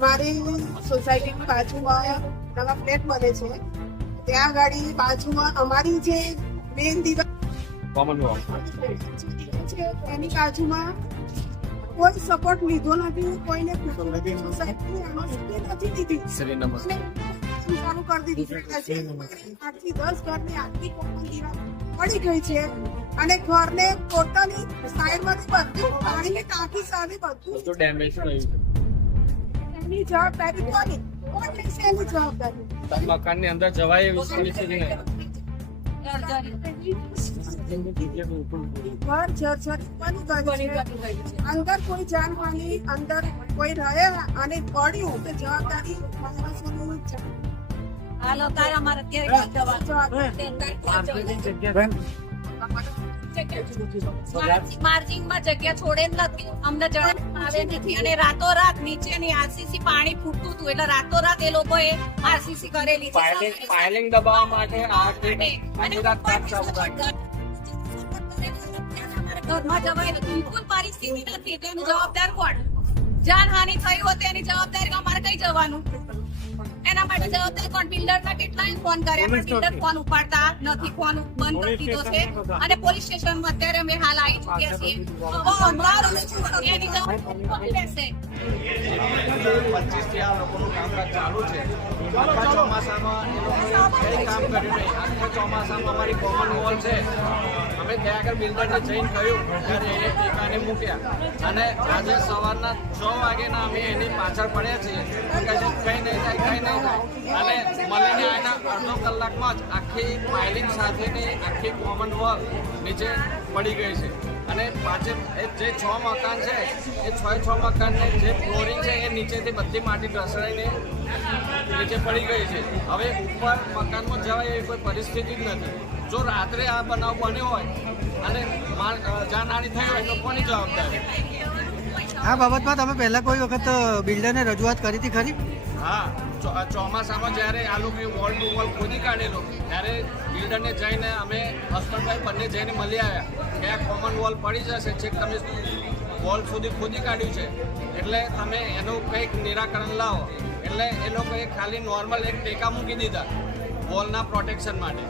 અમારી સોસાયટીની બાજુમાં નવા ફ્લેટ બને છે, ત્યાં ગાડી બાજુમાં અમારી જે મેઇન દિવાલ છે એની બાજુમાં કોઈ સપોર્ટ લીધો નથી, કોઈને સોસાયટીની એનઓસી નથી દીધી, ચાલુ કરી દીધી. 8 થી 10 ઘરની આખી કોમન દિવાલ પડી ગઈ છે અને ઘરને ટોટલી સાઈડમાંથી બધું પાણીની ટાંકી સાથે બધું ડેમેજ થયું. એની જવાબદારી કોની? કોણ લેશે એની જવાબદારી? મકાનની અંદર જવાય એવી સ્થિતિ નહીં. ઘર જર્જરિત બની ગયું છે. અંદર કોઈ જાનહાની, અંદર કોઈ રહે અને પડ્યું તો જવાબદારી માણસોની જ છે. હાલો તાર અમારે માર્જિંગમાં જગ્યા છોડે નથી, અમને જણાવવામાં આવે નથી અને રાતોરાત નીચેની આરસીસી પાણી ફૂટતું હતું એટલે રાતોરાત એ લોકોએ આરસીસી કરેલી છે. ફાઇલિંગ દબાવવા માટે ઘરમાં જવાય બિલકુલ પરિસ્થિતિ નથી, તેનું જવાબદાર કોણ? જાનહાનિ થઈ હોય તેની જવાબદારી અમારે કઈ જવાનું? એના માટે જવાબદાર કોણ? બિલ્ડરના કેટલાય ફોન કર્યા પણ બિલ્ડર ફોન ઉપાડતા નથી, ફોન બંધ કરી દીધો છે અને પોલીસ સ્ટેશનમાં અત્યારે અમે હાલ આવી ચૂક્યા છીએ. એની જવાબદારી કોણ લેશે? 25 થી આ લોકોનું કામકાજ ચાલુ છે. આખા ચોમાસામાં એ લોકોએ કંઈ કામ કર્યું નહીં. આખા ચોમાસામાં અમારી કોમન વોલ છે, અમે ત્યાં આગળ બિલ્ડરને જઈને કહ્યું ત્યારે એને ટેકાને મૂક્યા અને આજે સવારના 6 વાગ્યાના અમે એની પાછળ પડ્યા છીએ કે કંઈ નહીં થાય, કંઈ નહીં થાય અને મળીને આના અડધો કલાકમાં જ આખી ફાઇલિંગ સાથેની આખી કોમન વોલ નીચે પડી ગઈ છે અને પાછળ જે 6 મકાન છે એ 6 મકાનને જે ફ્લોરિંગ છે એ નીચેથી બધી માટી ઢસડાઈને નીચે પડી ગઈ છે. હવે ઉપર મકાનમાં જવાય એવી કોઈ પરિસ્થિતિ જ નથી. જો રાત્રે આ બનાવ બન્યો હોય અને જાનહાનિ થઈ હોય તો કોની જવાબદારી? આ બાબતમાં તમે પહેલા કોઈ વખત બિલ્ડરને રજૂઆત કરી હતી ખરી? હા, ચોમાસામાં જ્યારે આ લોકો વોલ ટુ વોલ ખોદી કાઢેલો ત્યારે બિલ્ડરને જઈને અમે હસબન્ડભાઈ બંને જઈને મળી આવ્યા કે આ કોમન વોલ પડી જશે, છેક તમે વોલ સુધી ખોદી કાઢ્યું છે એટલે તમે એનું કંઈક નિરાકરણ લાવો. એટલે એ લોકોએ ખાલી નોર્મલ એક ટેકા મૂકી દીધા વોલના પ્રોટેક્શન માટે.